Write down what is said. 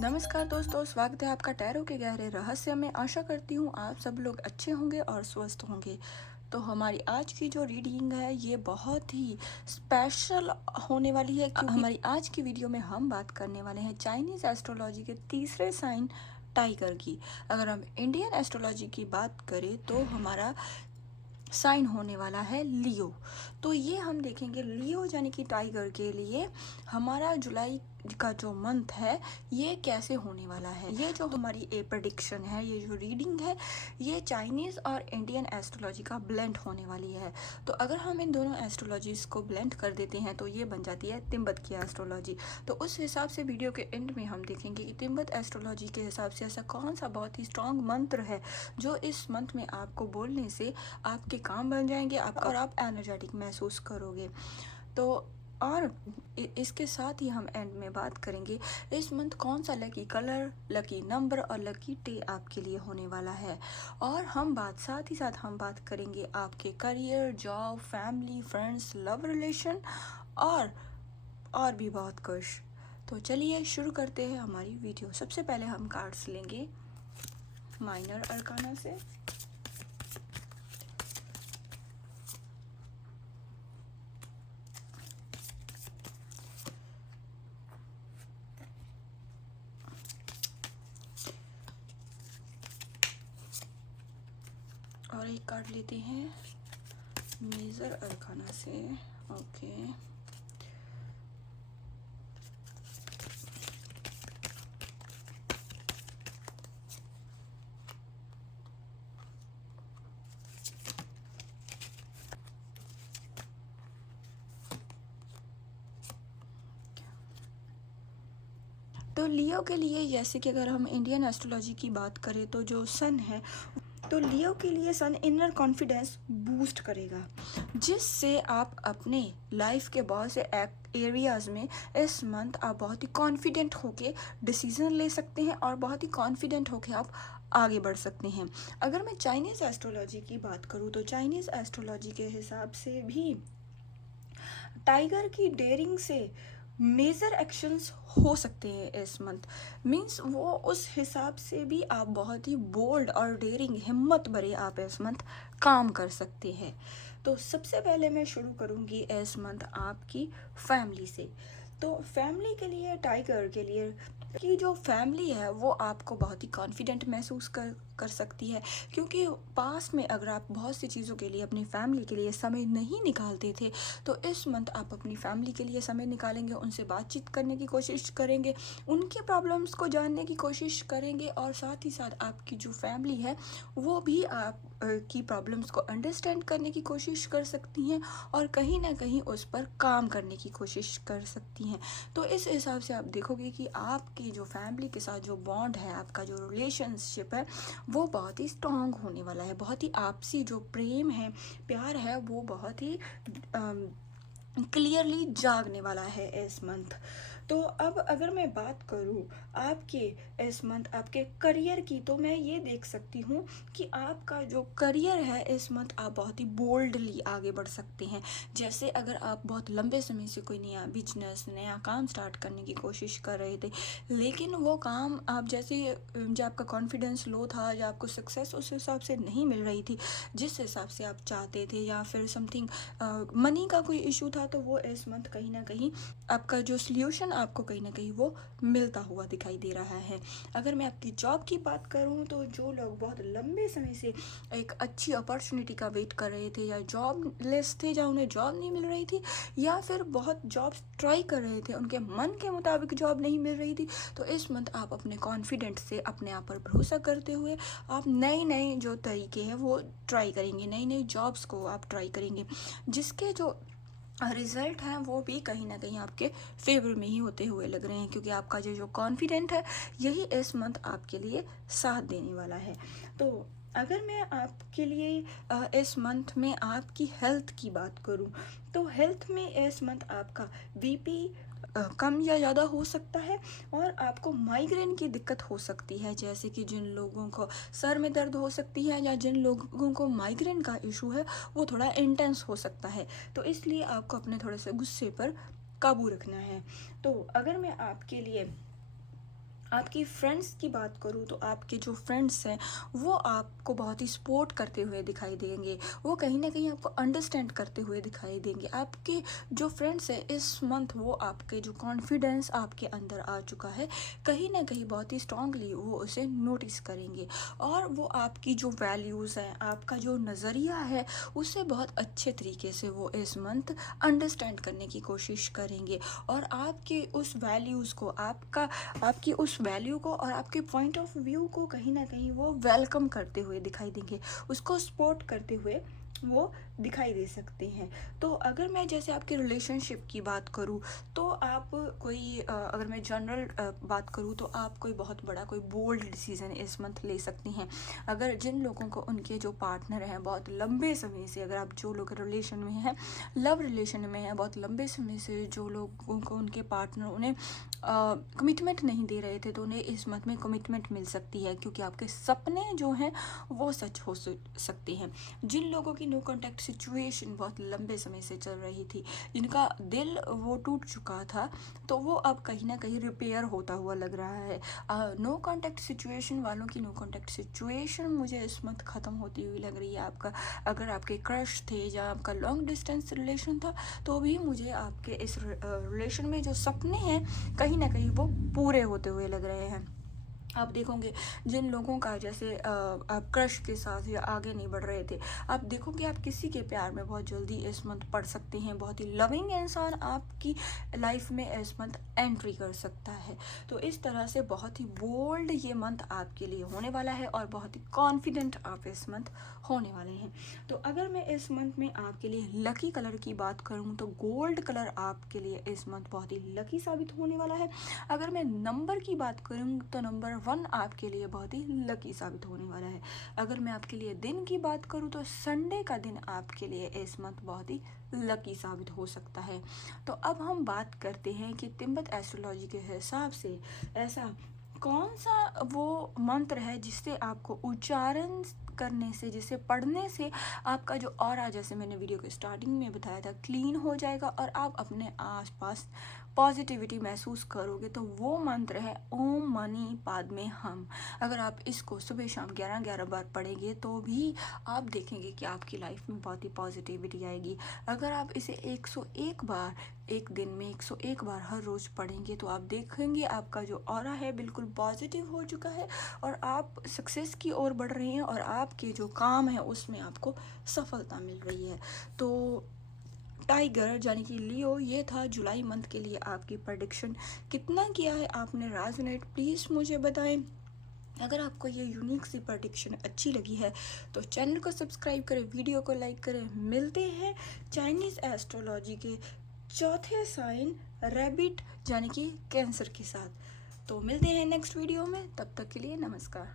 नमस्कार दोस्तों, स्वागत है आपका टैरो के गहरे रहस्य में। आशा करती हूँ आप सब लोग अच्छे होंगे और स्वस्थ होंगे। तो हमारी आज की जो रीडिंग है ये बहुत ही स्पेशल होने वाली है, क्योंकि हमारी आज की वीडियो में हम बात करने वाले हैं चाइनीज़ एस्ट्रोलॉजी के तीसरे साइन टाइगर की। अगर हम इंडियन एस्ट्रोलॉजी की बात करें तो हमारा साइन होने वाला है लियो। तो ये हम देखेंगे लियो यानी कि टाइगर के लिए हमारा जुलाई का जो मंथ है ये कैसे होने वाला है। ये जो हमारी प्रेडिक्शन है, ये जो रीडिंग है, ये चाइनीज़ और इंडियन एस्ट्रोलॉजी का ब्लेंड होने वाली है। तो अगर हम इन दोनों एस्ट्रोलॉजीज को ब्लेंड कर देते हैं तो ये बन जाती है तिब्बत की एस्ट्रोलॉजी। तो उस हिसाब से वीडियो के एंड में हम देखेंगे कि तिब्बत एस्ट्रोलॉजी के हिसाब से ऐसा कौन सा बहुत ही स्ट्रॉन्ग मंत्र है जो इस मंथ में आपको बोलने से आपके काम बन जाएंगे और आप एनर्जेटिक महसूस करोगे। तो और इसके साथ ही हम एंड में बात करेंगे इस मंथ कौन सा लकी कलर, लकी नंबर और लकी डे आपके लिए होने वाला है। और हम साथ ही साथ हम बात करेंगे आपके career, job, family, friends, love relation और भी बहुत कुछ। तो चलिए शुरू करते हैं हमारी वीडियो। सबसे पहले हम कार्ड्स लेंगे माइनर अरकाना से। और एक कार्ड लेते हैं मेजर अरकाना से। ओके, तो लियो के लिए जैसे कि अगर हम इंडियन एस्ट्रोलॉजी की बात करें तो जो सन है, तो लियो के लिए सन इनर कॉन्फिडेंस बूस्ट करेगा, जिससे आप अपने लाइफ के बहुत से एरियाज़ में इस मंथ आप बहुत ही कॉन्फिडेंट होके डिसीजन ले सकते हैं और बहुत ही कॉन्फिडेंट होके आप आगे बढ़ सकते हैं। अगर मैं चाइनीज़ एस्ट्रोलॉजी की बात करूँ तो चाइनीज़ एस्ट्रोलॉजी के हिसाब से भी टाइगर की डेयरिंग से मेजर एक्शंस हो सकते हैं इस मंथ। मीन्स वो उस हिसाब से भी आप बहुत ही बोल्ड और डेयरिंग, हिम्मत भरे आप इस मंथ काम कर सकते हैं। तो सबसे पहले मैं शुरू करूँगी इस मंथ आपकी फैमिली से। तो फैमिली के लिए, टाइगर के लिए कि जो फैमिली है वो आपको बहुत ही कॉन्फिडेंट महसूस कर सकती है, क्योंकि पास में अगर आप बहुत सी चीज़ों के लिए अपनी फैमिली के लिए समय नहीं निकालते थे तो इस मंथ आप अपनी फैमिली के लिए समय निकालेंगे, उनसे बातचीत करने की कोशिश करेंगे, उनकी प्रॉब्लम्स को जानने की कोशिश करेंगे और साथ ही साथ आपकी जो फैमिली है वो भी आप की प्रॉब्लम्स को अंडरस्टैंड करने की कोशिश कर सकती हैं और कहीं ना कहीं उस पर काम करने की कोशिश कर सकती हैं। तो इस हिसाब से आप देखोगे कि आपकी जो फैमिली के साथ जो बॉन्ड है, आपका जो रिलेशनशिप है वो बहुत ही स्ट्रॉन्ग होने वाला है। बहुत ही आपसी जो प्रेम है, प्यार है, वो बहुत ही क्लियरली जागने वाला है इस मंथ। तो अब अगर मैं बात करूँ आपके इस मंथ आपके करियर की, तो मैं ये देख सकती हूँ कि आपका जो करियर है इस मंथ आप बहुत ही बोल्डली आगे बढ़ सकते हैं। जैसे अगर आप बहुत लंबे समय से कोई नया बिजनेस, नया काम स्टार्ट करने की कोशिश कर रहे थे, लेकिन वो काम आप जैसे जो आपका कॉन्फिडेंस लो था, जो आपको सक्सेस उस हिसाब से नहीं मिल रही थी जिस हिसाब से आप चाहते थे, या फिर समथिंग मनी का कोई इशू था, तो वो इस मंथ कहीं ना कहीं आपका जो सल्यूशन आपको कहीं ना कहीं वो मिलता हुआ दिखाई दे रहा है। अगर मैं आपकी जॉब की बात करूं तो जो लोग बहुत लंबे समय से एक अच्छी अपॉर्चुनिटी का वेट कर रहे थे, या जॉब लेस थे, या उन्हें जॉब नहीं मिल रही थी, या फिर बहुत जॉब्स ट्राई कर रहे थे, उनके मन के मुताबिक जॉब नहीं मिल रही थी, तो इस मंथ आप अपने कॉन्फिडेंट से, अपने आप पर भरोसा करते हुए आप नए नए जो तरीके हैं वो ट्राई करेंगे, नई नई जॉब्स को आप ट्राई करेंगे, जिसके जो रिजल्ट हैं वो भी कहीं ना कहीं आपके फेवर में ही होते हुए लग रहे हैं, क्योंकि आपका जो कॉन्फिडेंट है यही इस मंथ आपके लिए साथ देने वाला है। तो अगर मैं आपके लिए इस मंथ में आपकी हेल्थ की बात करूं तो हेल्थ में इस मंथ आपका बीपी कम या ज़्यादा हो सकता है और आपको माइग्रेन की दिक्कत हो सकती है। जैसे कि जिन लोगों को सर में दर्द हो सकती है या जिन लोगों को माइग्रेन का इशू है वो थोड़ा इंटेंस हो सकता है, तो इसलिए आपको अपने थोड़े से गुस्से पर काबू रखना है। तो अगर मैं आपके लिए आपकी फ्रेंड्स की बात करूँ तो आपके जो फ्रेंड्स हैं वो आपको बहुत ही सपोर्ट करते हुए दिखाई देंगे, वो कहीं ना कहीं आपको अंडरस्टैंड करते हुए दिखाई देंगे। आपके जो फ्रेंड्स हैं इस मंथ वो आपके जो कॉन्फिडेंस आपके अंदर आ चुका है कहीं ना कहीं बहुत ही स्ट्रांगली वो उसे नोटिस करेंगे, और वो आपकी जो वैल्यूज़ हैं, आपका जो नज़रिया है, उसे बहुत अच्छे तरीके से वो इस मंथ अंडरस्टैंड करने की कोशिश करेंगे, और आपके उस वैल्यूज़ को, आपकी उस वैल्यू को और आपके पॉइंट ऑफ व्यू को कहीं ना कहीं वो वेलकम करते हुए दिखाई देंगे, उसको सपोर्ट करते हुए वो दिखाई दे सकते हैं। तो अगर मैं जैसे आपके रिलेशनशिप की बात करूँ तो आप कोई अगर मैं जनरल बात करूँ तो आप कोई बहुत बड़ा कोई बोल्ड डिसीजन इस मंथ ले सकते हैं। अगर जिन लोगों को उनके जो पार्टनर हैं बहुत लंबे समय से, अगर आप जो लोग रिलेशन में हैं, लव रिलेशन में हैं, बहुत लंबे समय से जो लोगों को उनके पार्टनर उन्हें कमिटमेंट नहीं दे रहे थे, तो उन्हें इस मंथ में कमिटमेंट मिल सकती है, क्योंकि आपके सपने जो हैं वो सच हो सकते हैं। जिन लोगों की नो कांटेक्ट सिचुएशन बहुत लंबे समय से चल रही थी, जिनका दिल वो टूट चुका था, तो वो अब कहीं ना कहीं रिपेयर होता हुआ लग रहा है। नो कांटेक्ट सिचुएशन वालों की नो कांटेक्ट सिचुएशन मुझे इस मंथ ख़त्म होती हुई लग रही है। आपका अगर आपके क्रश थे या आपका लॉन्ग डिस्टेंस रिलेशन था, तो भी मुझे आपके इस रिलेशन में जो सपने हैं कहीं ना कहीं वो पूरे होते हुए लग रहे हैं। आप देखोगे जिन लोगों का जैसे आप क्रश के साथ या आगे नहीं बढ़ रहे थे, आप देखोगे आप किसी के प्यार में बहुत जल्दी इस मंथ पड़ सकते हैं। बहुत ही लविंग इंसान आपकी लाइफ में इस मंथ एंट्री कर सकता है। तो इस तरह से बहुत ही बोल्ड ये मंथ आपके लिए होने वाला है, और बहुत ही कॉन्फिडेंट आप इस मंथ होने वाले हैं। तो अगर मैं इस मंथ में आपके लिए लकी कलर की बात करूँ तो गोल्ड कलर आपके लिए इस मंथ बहुत ही लकी साबित होने वाला है। अगर मैं नंबर की बात करूँ तो नंबर 1 आपके लिए बहुत ही लकी साबित होने वाला है। अगर मैं आपके लिए दिन की बात करूँ तो संडे का दिन आपके लिए इस मंथ बहुत ही लकी साबित हो सकता है। तो अब हम बात करते हैं कि तिब्बत एस्ट्रोलॉजी के हिसाब से ऐसा कौन सा वो मंत्र है जिससे आपको उच्चारण करने से, जिसे पढ़ने से आपका जो ऑरा, जैसे मैंने वीडियो के स्टार्टिंग में बताया था, क्लीन हो जाएगा और आप अपने आसपास पॉजिटिविटी महसूस करोगे। तो वो मंत्र है ओम मनी पादमे हम। अगर आप इसको सुबह शाम 11-11 बार पढ़ेंगे तो भी आप देखेंगे कि आपकी लाइफ में बहुत ही पॉजिटिविटी आएगी। अगर आप इसे 101 बार एक दिन में 101 बार हर रोज़ पढ़ेंगे तो आप देखेंगे आपका जो ऑरा है बिल्कुल पॉजिटिव हो चुका है, और आप सक्सेस की ओर बढ़ रहे हैं, और आपके जो काम है उसमें आपको सफलता मिल रही है। तो टाइगर यानी कि लियो, ये था जुलाई मंथ के लिए आपकी प्रेडिक्शन। कितना किया है आपने रेजोनेट, प्लीज़ मुझे बताएं। अगर आपको ये यूनिक सी प्रेडिक्शन अच्छी लगी है तो चैनल को सब्सक्राइब करें, वीडियो को लाइक करें। मिलते हैं चाइनीज़ एस्ट्रोलॉजी के चौथे साइन रैबिट यानी कि कैंसर के साथ। तो मिलते हैं नेक्स्ट वीडियो में, तब तक के लिए नमस्कार।